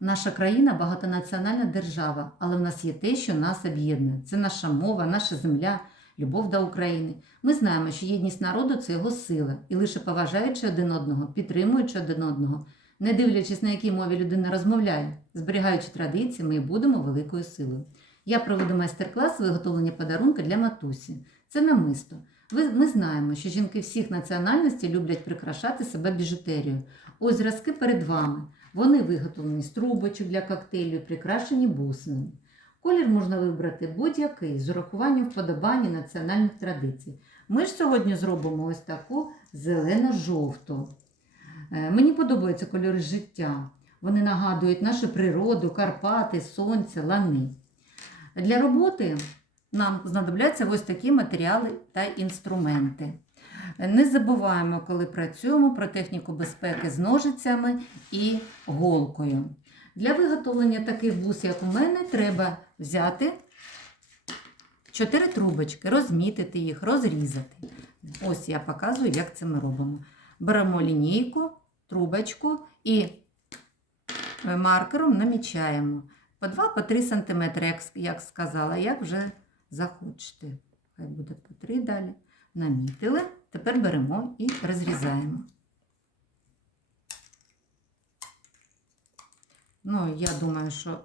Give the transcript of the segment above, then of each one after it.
Наша країна багатонаціональна держава, але в нас є те, що нас об'єднує. Це наша мова, наша земля, любов до України. Ми знаємо, що єдність народу це його сила, і лише поважаючи один одного, підтримуючи один одного, не дивлячись на якій мові людина розмовляє, зберігаючи традиції, ми будемо великою силою. Я проведу майстер-клас виготовлення подарунка для матусі. Це намисто. Ми знаємо, що жінки всіх національностей люблять прикрашати себе біжутерією. Ось зразки перед вами. Вони виготовлені з трубочок для коктейлю, прикрашені бусинами. Колір можна вибрати будь-який з урахуванням вподобання національних традицій. Ми ж сьогодні зробимо ось таку зелено-жовту. Е, Мені подобаються кольори життя. Вони нагадують нашу природу, Карпати, сонце, лани. Для роботи нам знадобляться ось такі матеріали та інструменти. Не забуваємо, коли працюємо про техніку безпеки з ножицями і голкою. Для виготовлення таких бус, як у мене, треба взяти 4 трубочки, розмітити їх, розрізати. Ось я показую, як це ми робимо. Беремо лінійку, трубочку і е, маркером намічаємо по 2-3 см, як, сказала, як вже захочете. Хай буде по 3 далі. Намітили. Тепер беремо і розрізаємо. Ну, я думаю, що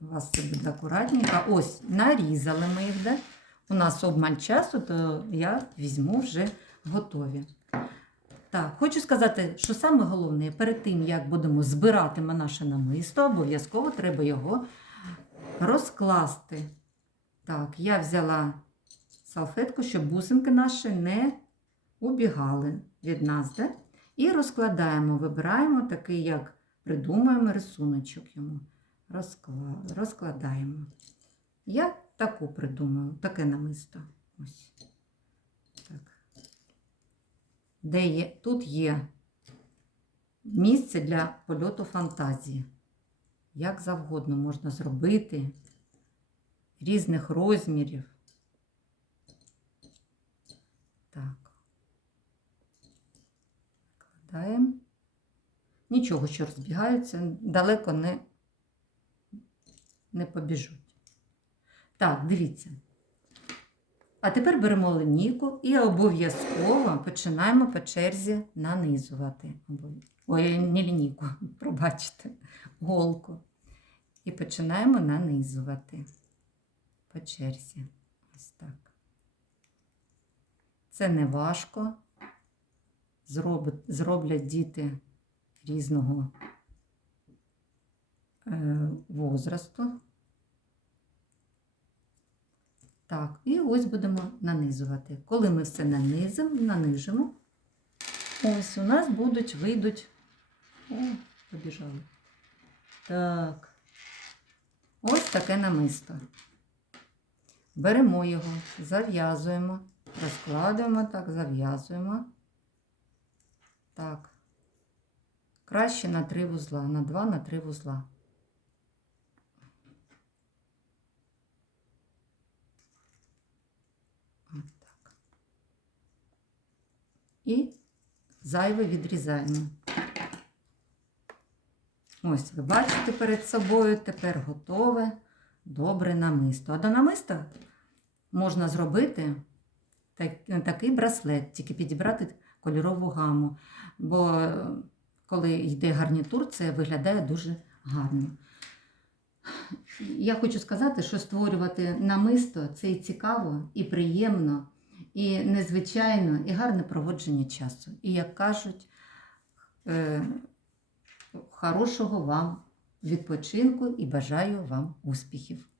у вас це буде акуратненько. Ось, нарізали ми їх, да? У нас обмаль часу, то я візьму вже готові. Так, хочу сказати, що саме головне, перед тим, як будемо збирати наше намисто, обов'язково треба його розкласти. Так, я взяла салфетку, щоб бусинки наші не убігали від нас. Да? І розкладаємо, вибираємо такий, як придумаємо рисуночок йому. Розкла... Розкладаємо. Я таку придумаю, таке намисто. Ось. Так. Де є, тут є місце для польоту фантазії. Як завгодно можна зробити різних розмірів. Так. Викладаємо. Нічого, що розбігаються, далеко не, не побіжуть. Так, дивіться. А тепер беремо линійку і обов'язково починаємо по черзі нанизувати. Ой, не лінійку, пробачте, голку. І починаємо нанизувати по черзі. Ось так. Це не важко. Зроблять діти різного е, возрасту. Так, і ось будемо нанизувати. Коли ми все нанизимо, нанижимо, ось у нас будуть, вийдуть. О, побіжали. Так. Ось таке намисто. Беремо його, зав'язуємо, розкладуємо так, зав'язуємо. Так. Краще на три вузла, на два, на три вузла. Так. І зайве відрізаємо. Ось ви бачите перед собою, тепер готове добре намисто. А до намиста можна зробити такий браслет, тільки підібрати кольорову гаму. Бо е, коли йде гарнітур, це виглядає дуже гарно. Я хочу сказати, що створювати намисто це і цікаво, і приємно, і незвичайно, і гарне проводження часу. І як кажуть, е, хорошого вам відпочинку і бажаю вам успіхів.